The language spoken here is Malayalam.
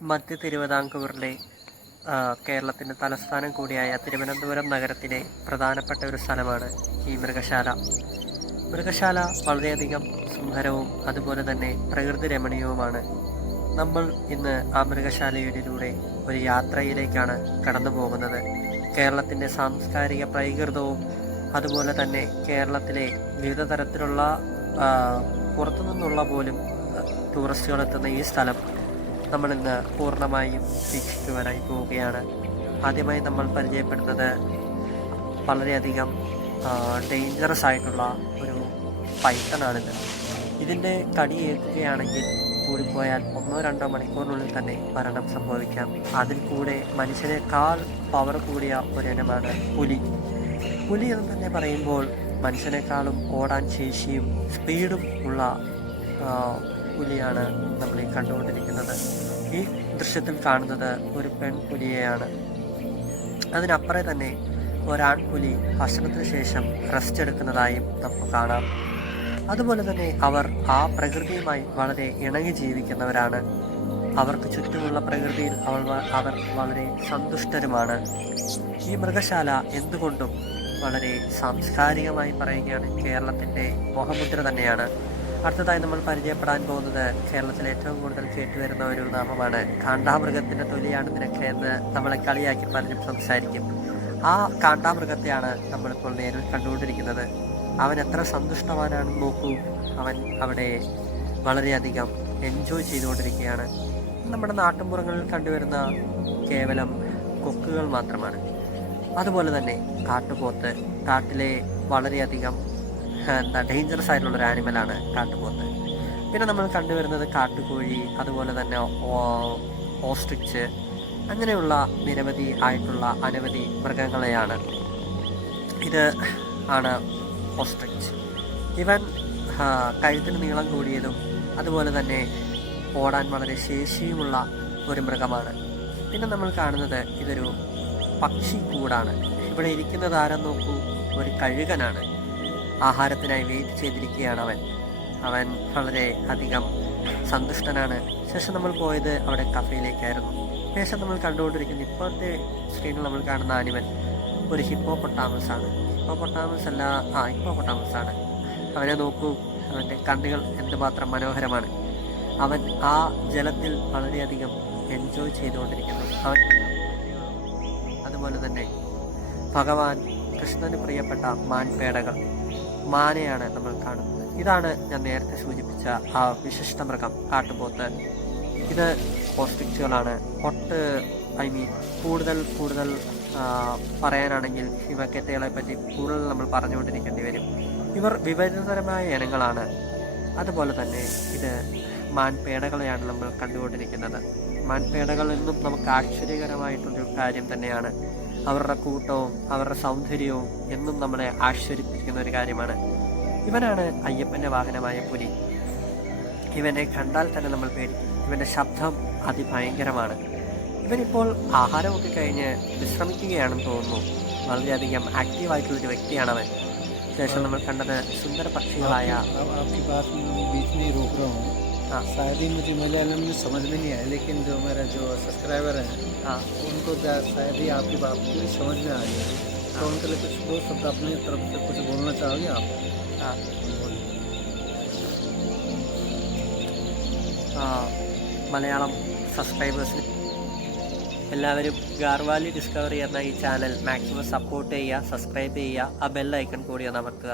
മധ്യ തിരുവിതാംകൂറിലെ കേരളത്തിൻ്റെ തലസ്ഥാനം കൂടിയായ തിരുവനന്തപുരം നഗരത്തിലെ പ്രധാനപ്പെട്ട ഒരു സ്ഥലമാണ് ഈ മൃഗശാല. മൃഗശാല വളരെയധികം സുന്ദരവും അതുപോലെ തന്നെ പ്രകൃതി രമണീയവുമാണ്. നമ്മൾ ഇന്ന് ആ മൃഗശാലയിലൂടെ ഒരു യാത്രയിലേക്കാണ് കടന്നു പോകുന്നത്. കേരളത്തിൻ്റെ സാംസ്കാരിക പ്രകൃതവും അതുപോലെ തന്നെ കേരളത്തിലെ വിവിധ തരത്തിലുള്ള പുറത്തുനിന്നുള്ള പോലും ടൂറിസ്റ്റുകൾ എത്തുന്ന ഈ സ്ഥലം നമ്മളിന്ന് പൂർണ്ണമായും വീക്ഷിക്കുവാനായി പോവുകയാണ്. ആദ്യമായി നമ്മൾ പരിചയപ്പെടുന്നത് വളരെയധികം ഡേഞ്ചറസ് ആയിട്ടുള്ള ഒരു പൈത്തണാണിത്. ഇതിൻ്റെ കടിയേൽക്കുകയാണെങ്കിൽ കൂടിപ്പോയാൽ 1-2 മണിക്കൂറിനുള്ളിൽ തന്നെ മരണം സംഭവിക്കാം. അതിൽ കൂടെ മനുഷ്യനേക്കാൾ പവർ കൂടിയ ഒരിനമാണ് പുലി. പുലി എന്ന് തന്നെ പറയുമ്പോൾ മനുഷ്യനേക്കാളും ഓടാൻ ശേഷിയും സ്പീഡും ഉള്ള പുലിയാണ് നമ്മൾ ഈ കണ്ടുകൊണ്ടിരിക്കുന്നത്. ഈ ദൃശ്യത്തിൽ കാണുന്നത് ഒരു പെൺപുലിയെയാണ്. അതിനപ്പുറം തന്നെ ഒരാൺപുലി ഭക്ഷണത്തിന് ശേഷം റെസ്റ്റ് എടുക്കുന്നതായും നമുക്ക് കാണാം. അതുപോലെ തന്നെ അവർ ആ പ്രകൃതിയുമായി വളരെ ഇണങ്ങി ജീവിക്കുന്നവരാണ്. അവർക്ക് ചുറ്റുമുള്ള പ്രകൃതിയിൽ അവർ വളരെ സന്തുഷ്ടരുമാണ്. ഈ മൃഗശാല എന്തുകൊണ്ടും വളരെ സാംസ്കാരികമായി പറയുകയാണ് കേരളത്തിൻ്റെ മുഖമുദ്ര തന്നെയാണ്. അടുത്തതായി നമ്മൾ പരിചയപ്പെടാൻ പോകുന്നത് കേരളത്തിൽ ഏറ്റവും കൂടുതൽ കേട്ടുവരുന്ന ഒരു നാമമാണ് കാണ്ടാമൃഗത്തിൻ്റെ തൊലിയാണ് നിനക്ക് എന്ന് നമ്മളെ കളിയാക്കി പറഞ്ഞ് സംസാരിക്കും. ആ കാണ്ടാമൃഗത്തെയാണ് നമ്മളിപ്പോൾ നേരിൽ കണ്ടുകൊണ്ടിരിക്കുന്നത്. അവൻ എത്ര സന്തുഷ്ടവാനാണെന്ന് നോക്കൂ. അവൻ അവിടെ വളരെയധികം എൻജോയ് ചെയ്തുകൊണ്ടിരിക്കുകയാണ്. നമ്മുടെ നാട്ടുമ്പുറങ്ങളിൽ കണ്ടുവരുന്ന കേവലം കൊക്കുകൾ മാത്രമാണ്. അതുപോലെ തന്നെ കാട്ടുപോത്ത്, കാട്ടിലെ വളരെയധികം ഡേഞ്ചറസ് ആയിട്ടുള്ളൊരു ആനിമലാണ് കാട്ടുപോത്ത്. പിന്നെ നമ്മൾ കണ്ടുവരുന്നത് കാട്ടുകോഴി, അതുപോലെ തന്നെ ഓസ്ട്രിച്ച്, അങ്ങനെയുള്ള നിരവധി ആയിട്ടുള്ള അനവധി മൃഗങ്ങളെയാണ്. ഇത് ആണ് ഓസ്ട്രിച്ച്. ഇവൻ കഴുത്തിന് നീളം കൂടിയതും അതുപോലെ തന്നെ ഓടാൻ വളരെ ശേഷിയുമുള്ള ഒരു മൃഗമാണ്. പിന്നെ നമ്മൾ കാണുന്നത് ഇതൊരു പക്ഷിക്കൂടാണ്. ഇവിടെ ഇരിക്കുന്നത് ആരെന്ന് നോക്കൂ, ഒരു കഴുകനാണ്. ആഹാരത്തിനായി വെയിറ്റ് ചെയ്തിരിക്കുകയാണ് അവൻ വളരെ അധികം സന്തുഷ്ടനാണ്. ശേഷം നമ്മൾ പോയത് അവിടെ കഫേയിലേക്കായിരുന്നു. ശേഷം നമ്മൾ കണ്ടുകൊണ്ടിരിക്കുന്ന ഇപ്പോഴത്തെ സ്ക്രീനിൽ നമ്മൾ കാണുന്ന ആനിമൽ ഒരു ഹിപ്പോപ്പൊട്ടാമസ് ആണ്. ഹിപ്പോപ്പൊട്ടാമസ് ആണ്. അവനെ നോക്കൂ, അവൻ്റെ കണ്ണുകൾ എന്തുമാത്രം മനോഹരമാണ്. അവൻ ആ ജലത്തിൽ വളരെയധികം എൻജോയ് ചെയ്തുകൊണ്ടിരിക്കുന്നു. അതുപോലെ തന്നെ ഭഗവാൻ കൃഷ്ണന് പ്രിയപ്പെട്ട മാൻപേടകൾ, മാനയാണ് നമ്മൾ കാണുന്നത്. ഇതാണ് ഞാൻ നേരത്തെ സൂചിപ്പിച്ച ആ വിശിഷ്ട മൃഗം കാട്ടുപോത്ത്. ഇത് ഓസ്ട്രിച്ചുകളാണ്. കൂടുതൽ പറയാനാണെങ്കിൽ ഇവക്കറ്റകളെ പറ്റി കൂടുതൽ നമ്മൾ പറഞ്ഞുകൊണ്ടിരിക്കേണ്ടി വരും. ഇവർ വിവിധതരമായ ഇനങ്ങളാണ്. അതുപോലെ തന്നെ ഇത് മാൻപേടകളെയാണ് നമ്മൾ കണ്ടുകൊണ്ടിരിക്കുന്നത്. മാൻപേടകൾ എന്നും നമുക്ക് ആശ്ചര്യകരമായിട്ടുള്ളൊരു കാര്യം തന്നെയാണ്. അവരുടെ കൂട്ടവും അവരുടെ സൗന്ദര്യവും എന്നും നമ്മളെ ആശ്ചര്യപ്പിക്കുന്ന ഒരു കാര്യമാണ്. ഇവനാണ് അയ്യപ്പൻ്റെ വാഹനമായ പുലി. ഇവനെ കണ്ടാൽ തന്നെ നമ്മൾ പേടിക്കും. ഇവൻ്റെ ശബ്ദം അതിഭയങ്കരമാണ്. ഇവനിപ്പോൾ ആഹാരമൊക്കെ കഴിഞ്ഞ് വിശ്രമിക്കുകയാണെന്ന് തോന്നുന്നു. വളരെയധികം ആക്റ്റീവായിട്ടുള്ളൊരു വ്യക്തിയാണവൻ. ശേഷം നമ്മൾ കണ്ടത് സുന്ദര പക്ഷികളായ शायद ही मुझे मलयालम में समझ में नहीं आया, लेकिन जो मेरा जो सब्सक्राइबर है उनको शायद ही आपकी बात पूरी समझ में आ रही है. तो उनके लिए कुछ 2 शब्द अपनी तरफ से कुछ बोलना चाहोगे आप? മലയാളം സബ്സ്ക്രൈബേഴ്സിന് എല്ലാവരും ഗാർവാലി ഡിസ്കവറി എന്ന ഈ ചാനൽ മാക്സിമം സപ്പോർട്ട് ചെയ്യുക, സബ്സ്ക്രൈബ് ചെയ്യുക, ആ ബെൽ ഐക്കൺ കൂടി ഒന്ന് അമർത്തുക.